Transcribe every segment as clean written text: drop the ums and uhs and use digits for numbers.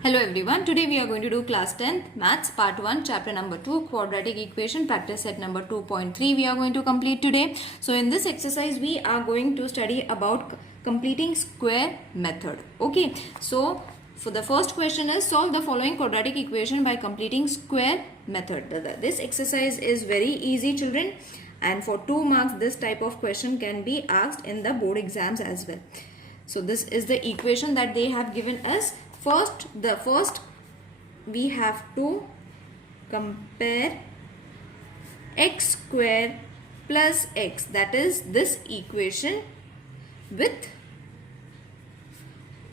Hello everyone, today we are going to do class 10th maths part 1 chapter number 2 quadratic equation practice set number 2.3 we are going to complete today. So in this exercise we are going to study about completing square method. Okay, so for the first question is solve the following quadratic equation by completing square method. This exercise is very easy children, and for 2 marks this type of question can be asked in the board exams as well. So this is the equation that they have given us. First we have to compare x square plus x, that is this equation, with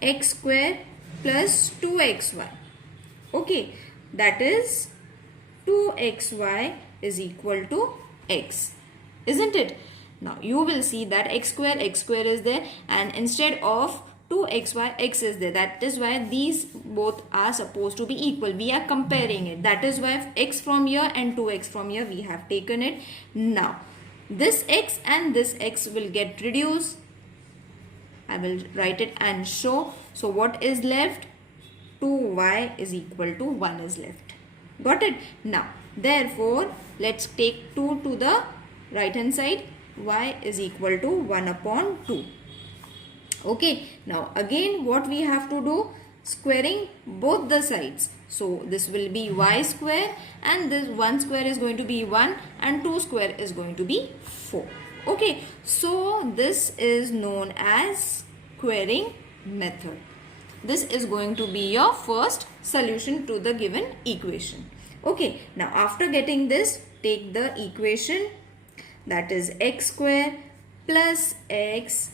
x square plus 2xy. Okay, that is 2xy is equal to x, isn't it? Now you will see that x square is there, and instead of 2xy, x is there. That is why these both are supposed to be equal. We are comparing it. That is why x from here and 2x from here we have taken it. Now this x and this x will get reduced. I will write it and show. So what is left? 2y is equal to 1 is left. Got it? Now therefore let's take 2 to the right hand side. Y is equal to 1 upon 2. Okay, now again what we have to do? Squaring both the sides. So this will be y square, and this 1 square is going to be 1 and 2 square is going to be 4. Okay, so this is known as squaring method. This is going to be your first solution to the given equation. Okay, now after getting this, take the equation, that is x square plus x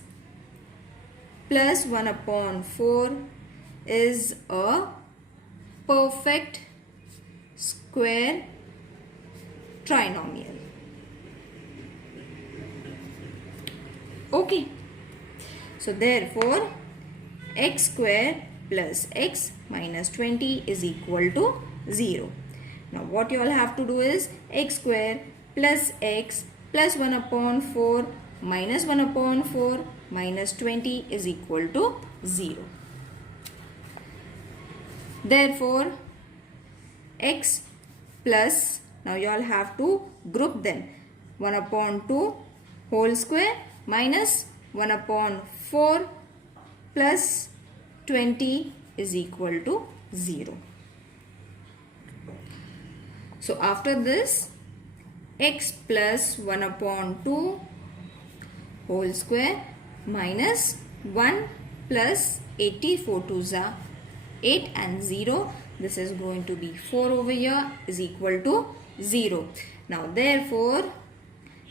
plus 1 upon 4 is a perfect square trinomial. Okay, so therefore x square plus x minus 20 is equal to 0. Now what you all have to do is x square plus x plus 1 upon 4 minus 1 upon 4 minus 20 is equal to 0. Therefore x plus, now you all have to group them, 1 upon 2 whole square minus 1 upon 4 plus 20 is equal to 0. So after this, x plus 1 upon 2 whole square minus 1 plus 84 2s are 8 and 0. This is going to be 4 over here is equal to 0. Now therefore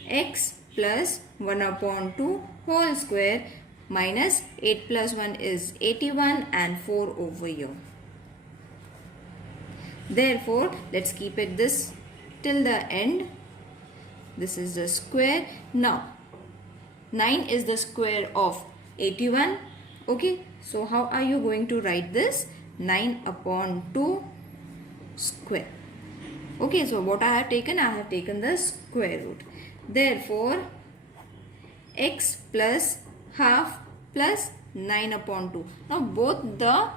x plus 1 upon 2 whole square minus 8 plus 1 is 81 and 4 over here. Therefore let's keep it this till the end. This is the square. Now 9 is the square of 81. Okay, so how are you going to write this? 9 upon 2 square. Okay, so what I have taken the square root. Therefore x plus half plus 9 upon 2. Now both the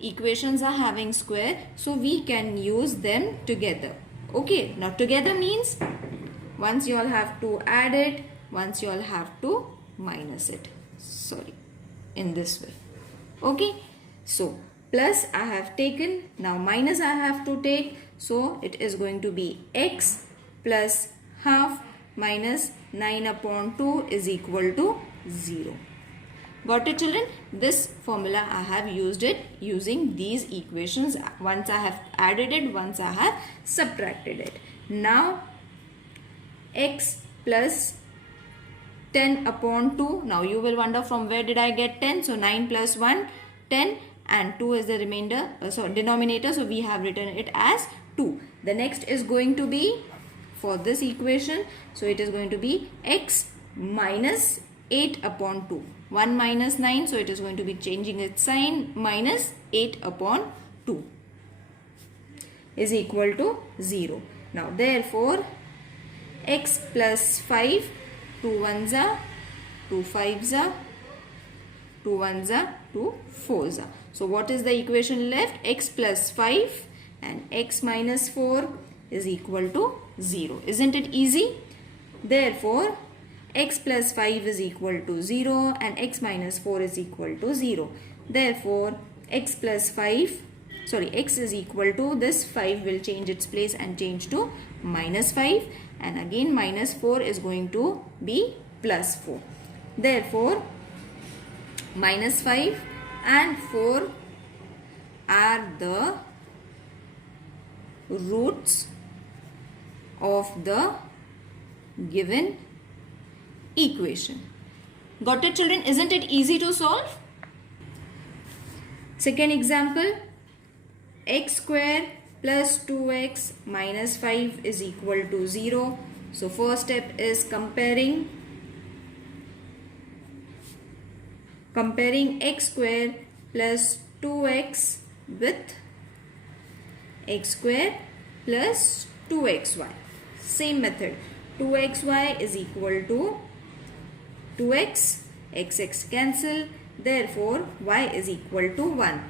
equations are having square, so we can use them together. Okay, now together means once you all have to add it, once you all have to minus it. Sorry, in this way. Okay, so plus I have taken, now minus I have to take, so it is going to be x plus half minus 9 upon 2 is equal to 0. Got it children? This formula I have used it using these equations. Once I have added it, once I have subtracted it. Now x plus 10 upon 2. Now you will wonder from where did I get 10? So 9 plus 1, 10, and 2 is the remainder, denominator. So we have written it as 2. The next is going to be for this equation. So it is going to be x minus 8 upon 2. 1 minus 9. So it is going to be changing its sign, minus 8 upon 2 is equal to 0. Now therefore x plus 5, 2 1s are, 2 5s are, 2 1s are, 2 4s are. So what is the equation left? X plus 5 and x minus 4 is equal to 0. Isn't it easy? Therefore, x plus 5 is equal to 0 and x minus 4 is equal to 0. Therefore, x is equal to, this 5 will change its place and change to minus 5, and again minus 4 is going to be plus 4. Therefore, minus 5 and 4 are the roots of the given equation. Got it, children? Isn't it easy to solve? Second example, x square plus 2x minus 5 is equal to 0. So first step is comparing x square plus 2x with x square plus 2xy. Same method. 2xy is equal to 2x, x cancel. Therefore, y is equal to 1.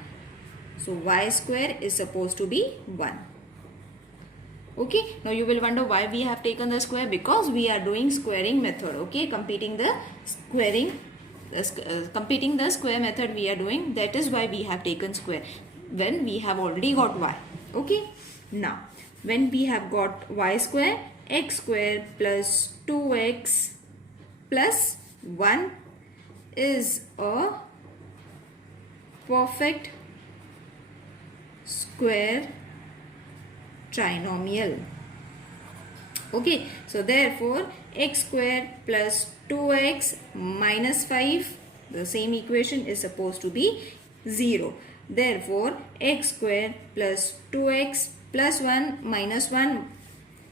So, y square is supposed to be 1. Okay. Now, you will wonder why we have taken the square. Because we are doing squaring method. Okay. Computing the square method we are doing. That is why we have taken square. When we have already got y. Okay. Now, when we have got y square, x square plus 2x plus 1 is a perfect square trinomial. Okay, so therefore x square plus 2x minus 5, the same equation is supposed to be 0. Therefore x square plus 2x plus 1 minus 1,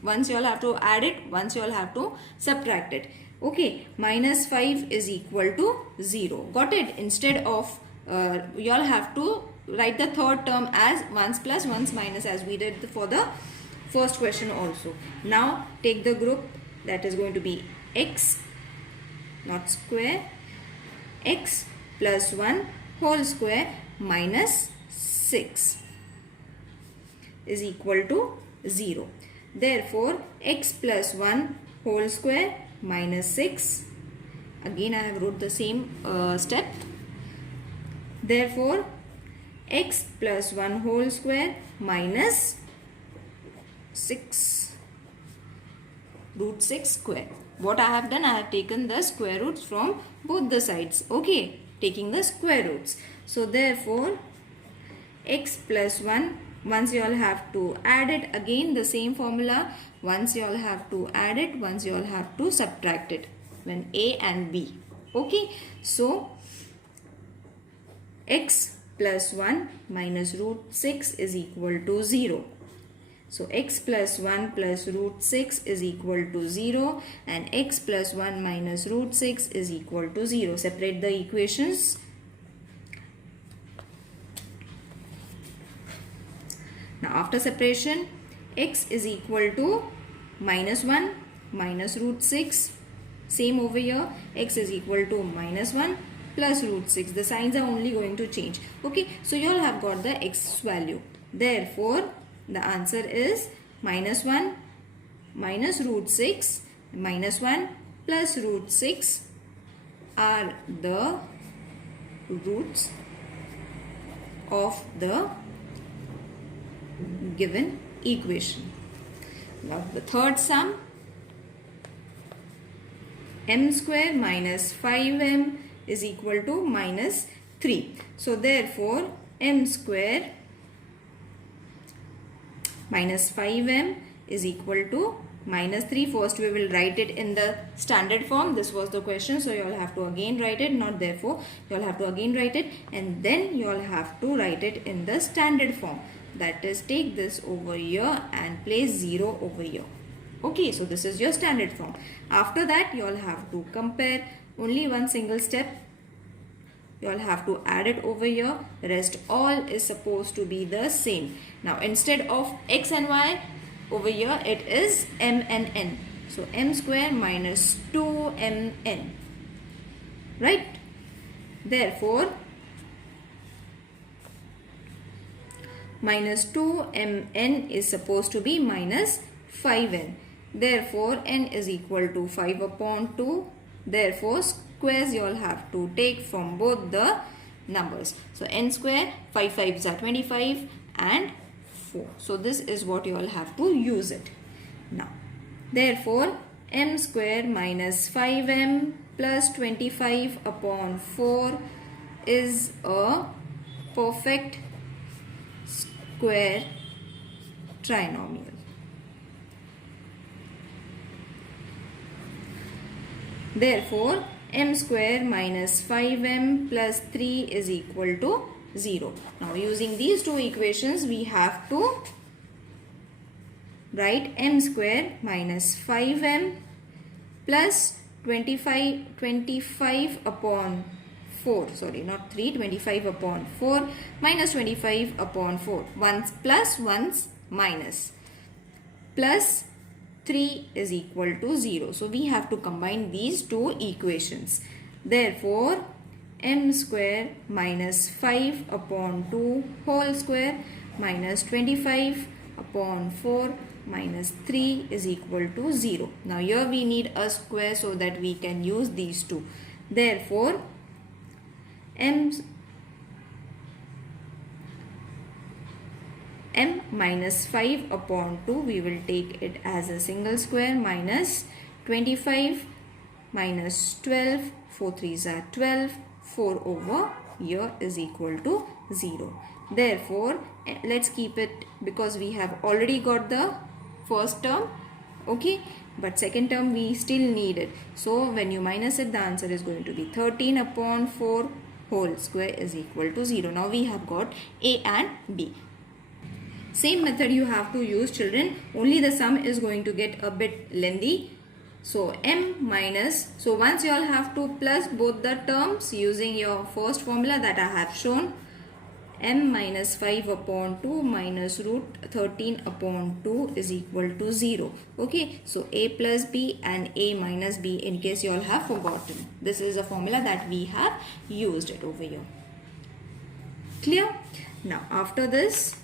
once you all have to add it, once you all have to subtract it. Okay, minus 5 is equal to 0. Got it? Instead of, you all have to write the third term as 1's plus 1's minus, as we did for the first question also. Now, take the group that is going to be x, not square, x plus 1 whole square minus 6 is equal to 0. Therefore, x plus 1 whole square minus 6. Again, I have wrote the same step. Therefore, x plus 1 whole square minus 6 root 6 square. What I have done, I have taken the square roots from both the sides. Okay, taking the square roots. So, therefore, x plus 1, once you all have to add it, again the same formula, once you all have to add it, once you all have to subtract it when a and b. Okay, so x plus 1 minus root 6 is equal to 0. So x plus 1 plus root 6 is equal to 0 and x plus 1 minus root 6 is equal to 0. Separate the equations. Now after separation, x is equal to minus 1 minus root 6. Same over here, x is equal to minus 1 plus root 6. The signs are only going to change. Okay, so you all have got the x value. Therefore, the answer is minus 1 minus root 6 minus 1 plus root 6 are the roots of the given equation. Now the third sum, m square minus 5m is equal to minus 3. So therefore m square minus 5m is equal to minus 3. First we will write it in the standard form. This was the question, so you all have to again write it, not therefore. You all have to again write it and then you all have to write it in the standard form. That is, take this over here and place 0 over here. Okay, so this is your standard form. After that, you all have to compare. Only one single step. You all have to add it over here. The rest all is supposed to be the same. Now, instead of x and y, over here it is m and n. So, m square minus 2mn. Right? Therefore, minus 2mn is supposed to be minus 5n. Therefore, n is equal to 5 upon 2. Therefore, squares you all have to take from both the numbers. So, n square, 5 5s are 25 and 4. So, this is what you all have to use it. Now, therefore, m square minus 5m plus 25 upon 4 is a perfect square trinomial. Therefore, m square minus 5m plus 3 is equal to 0. Now, using these two equations, we have to write m square minus 5m plus 25 upon 4. Sorry, not 3, 25 upon 4 minus 25 upon 4. Ones plus, ones minus. Plus 3 is equal to 0. So, we have to combine these two equations. Therefore, m square minus 5 upon 2 whole square minus 25 upon 4 minus 3 is equal to 0. Now, here we need a square so that we can use these two. Therefore, m minus 5 upon 2, we will take it as a single square, minus 25 minus 12, 4 3s are 12, 4 over here is equal to 0. Therefore, let's keep it, because we have already got the first term, okay, but second term we still need it. So, when you minus it, the answer is going to be 13 upon 4 whole square is equal to 0. Now, we have got A and B. Same method you have to use, children, only the sum is going to get a bit lengthy. So, m minus, so once you all have to plus both the terms using your first formula that I have shown, m minus 5 upon 2 minus root 13 upon 2 is equal to 0. Okay, so a plus b and a minus b, in case you all have forgotten. This is a formula that we have used it over here. Clear? Now, after this,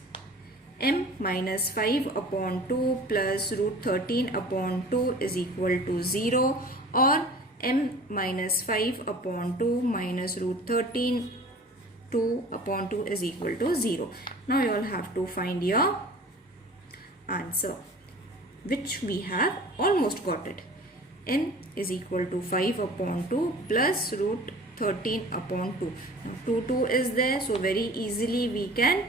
m minus 5 upon 2 plus root 13 upon 2 is equal to 0, or m minus 5 upon 2 minus root 13 2 upon 2 is equal to 0. Now, you all have to find your answer, which we have almost got it. n is equal to 5 upon 2 plus root 13 upon 2. Now, 2 is there, so very easily we can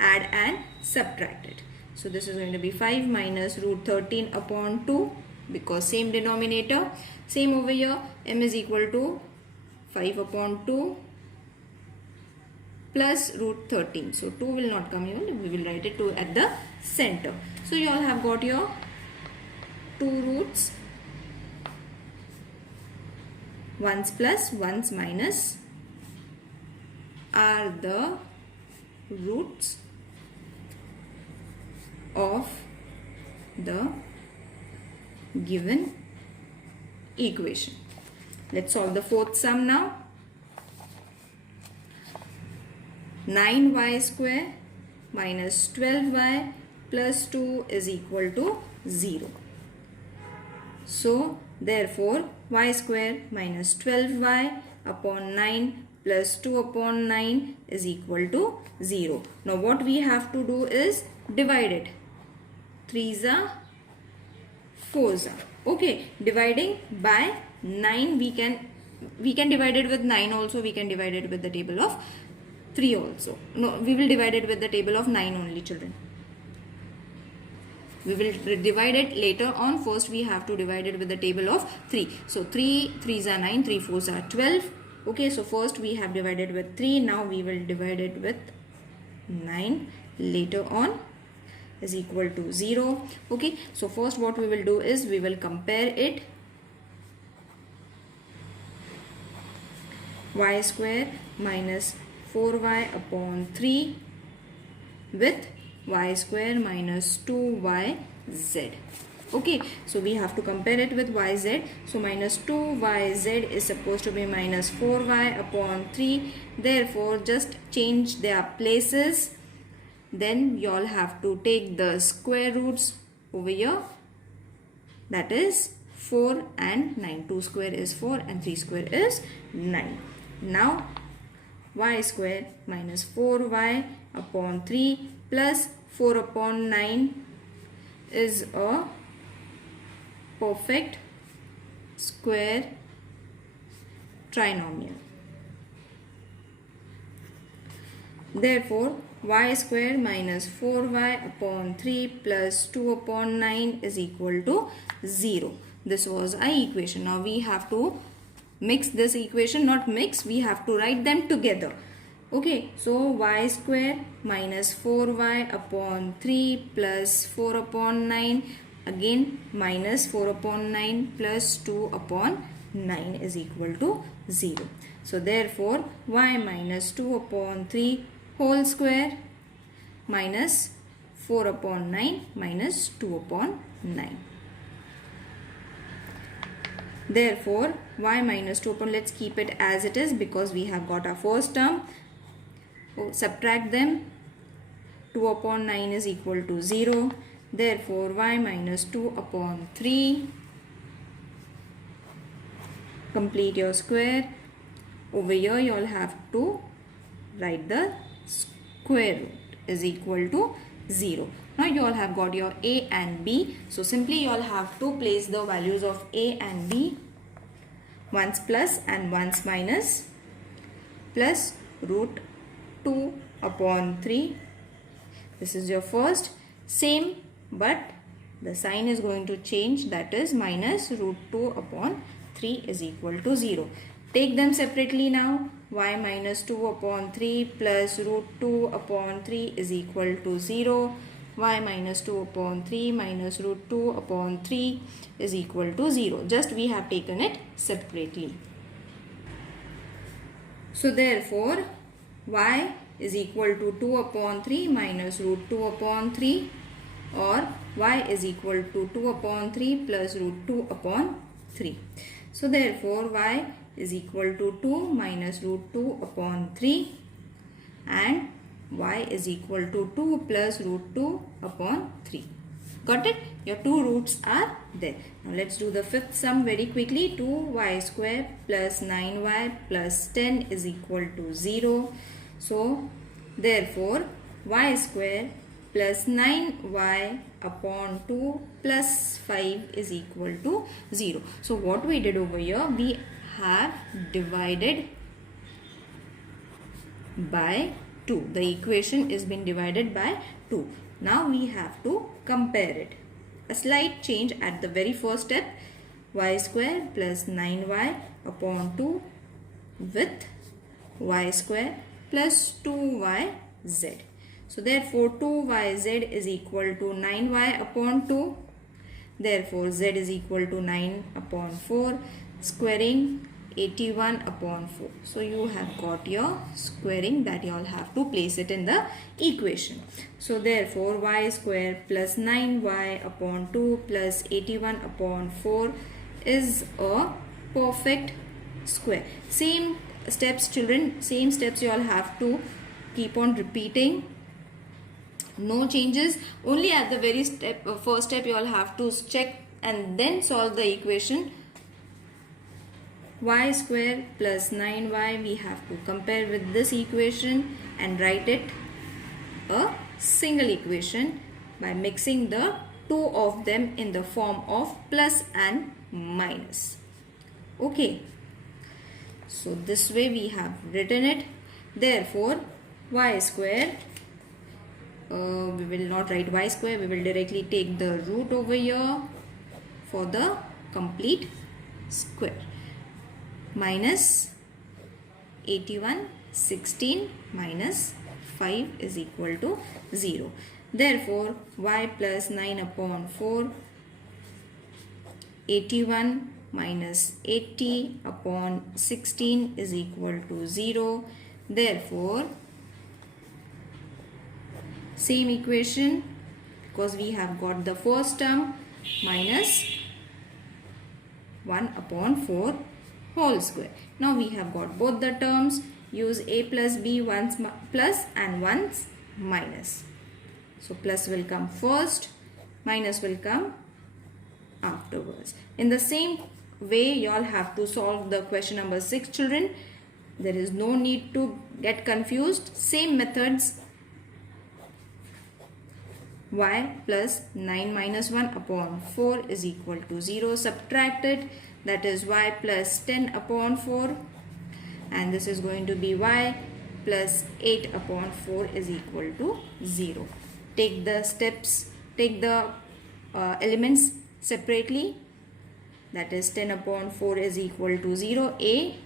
add and subtract it. So, this is going to be 5 minus root 13 upon 2, because same denominator. Same over here, m is equal to 5 upon 2 plus root 13. So, 2 will not come here, we will write it 2 at the center. So, you all have got your two roots, ones plus, ones minus are the roots of the given equation. Let's solve the fourth sum now. 9y square minus 12y plus 2 is equal to 0. So, therefore, y square minus 12y upon 9 plus 2 upon 9 is equal to 0. Now, what we have to do is divide it. 3s are 4s are. Okay, dividing by 9, we can divide it with 9 also, we can divide it with the table of 3 also. No, we will divide it with the table of 9 only, children. We will divide it later on. First, we have to divide it with the table of 3. So, 3 3s are 9, 3 4s are 12. Okay, so first we have divided with 3. Now, we will divide it with 9 later on is equal to 0. Okay, so first what we will do is we will compare it. Y square minus 4y upon 3 with y square minus 2yz. Okay, so we have to compare it with yz. So minus 2yz is supposed to be minus 4y upon 3. Therefore, just change their places. then you all have to take the square roots over here. That is 4 and 9. 2 square is 4 and 3 square is 9. Now y square minus 4y upon 3 plus 4 upon 9 is a perfect square trinomial. Therefore, y square minus 4y upon 3 plus 2 upon 9 is equal to 0. This was our equation. Now we have to mix this equation, not mix, we have to write them together. Okay, so y square minus 4y upon 3 plus 4 upon 9, again minus 4 upon 9 plus 2 upon 9 is equal to 0. So therefore y minus 2 upon 3 whole square minus 4 upon 9 minus 2 upon 9. Therefore y minus 2 upon, let's keep it as it is because we have got our first term. Subtract them. 2 upon 9 is equal to 0. Therefore y minus 2 upon 3. Complete your square. Over here you all have to write the square root is equal to 0. Now you all have got your a and b. So simply you all have to place the values of a and b, ones plus and ones minus, plus root 2 upon 3. This is your first. Same, but the sign is going to change, that is minus root 2 upon 3 is equal to 0. Take them separately now. Y minus 2 upon 3 plus root 2 upon 3 is equal to 0. Y minus 2 upon 3 minus root 2 upon 3 is equal to 0. Just we have taken it separately. So therefore y is equal to 2 upon 3 minus root 2 upon 3, or y is equal to 2 upon 3 plus root 2 upon 3. So therefore y is equal to 2 minus root 2 upon 3 and y is equal to 2 plus root 2 upon 3. Got it? Your two roots are there. Now let's do the fifth sum very quickly. 2y square plus 9y plus 10 is equal to 0. So therefore y square plus 9y upon 2 plus 5 is equal to 0. So what we did over here, we have divided by 2. The equation is been divided by 2. Now we have to compare it. A slight change at the very first step. Y square plus 9y upon 2 with y square plus 2yz. So therefore 2yz is equal to 9y upon 2. Therefore z is equal to 9 upon 4, squaring 81 upon 4. So you have got your squaring that you all have to place it in the equation. So therefore y square plus 9y upon 2 plus 81 upon 4 is a perfect square. Same steps children, same steps you all have to keep on repeating. No changes, only at the very first step you all have to check and then solve the equation. Y square plus 9y we have to compare with this equation and write it a single equation by mixing the two of them in the form of plus and minus. Okay, so this way we have written it. Therefore y square, we will not write y square, we will directly take the root over here for the complete square. Minus 81, 16 minus 5 is equal to 0. Therefore y plus 9 upon 4, 81 minus 80 upon 16 is equal to 0. Therefore same equation, because we have got the first term minus 1 upon 4 whole square. Now we have got both the terms. Use a plus b, once plus and once minus. So plus will come first, minus will come afterwards. In the same way, you all have to solve the question number 6, children. There is no need to get confused. Same methods. Y plus 9 minus 1 upon 4 is equal to 0. Subtract it. That is y plus 10 upon 4. And this is going to be y plus 8 upon 4 is equal to 0. Take the steps, take the elements separately. That is 10 upon 4 is equal to 0, A,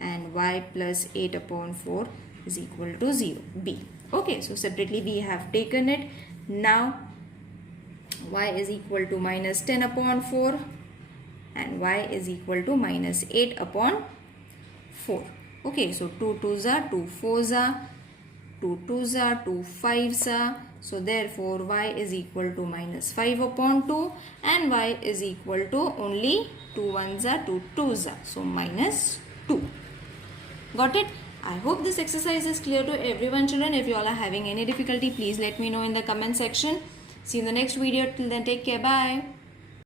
and y plus 8 upon 4 is equal to 0, B. Okay, so separately we have taken it. Now y is equal to minus 10 upon 4 and y is equal to minus 8 upon 4. Okay, so 2 2s are 2 4s are 2 2s are 2 5s are. So therefore y is equal to minus 5 upon 2 and y is equal to only 2 1s are 2 2s are. So minus 2. Got it? I hope this exercise is clear to everyone, children. If you all are having any difficulty, please let me know in the comment section. See you in the next video. Till then, take care. Bye.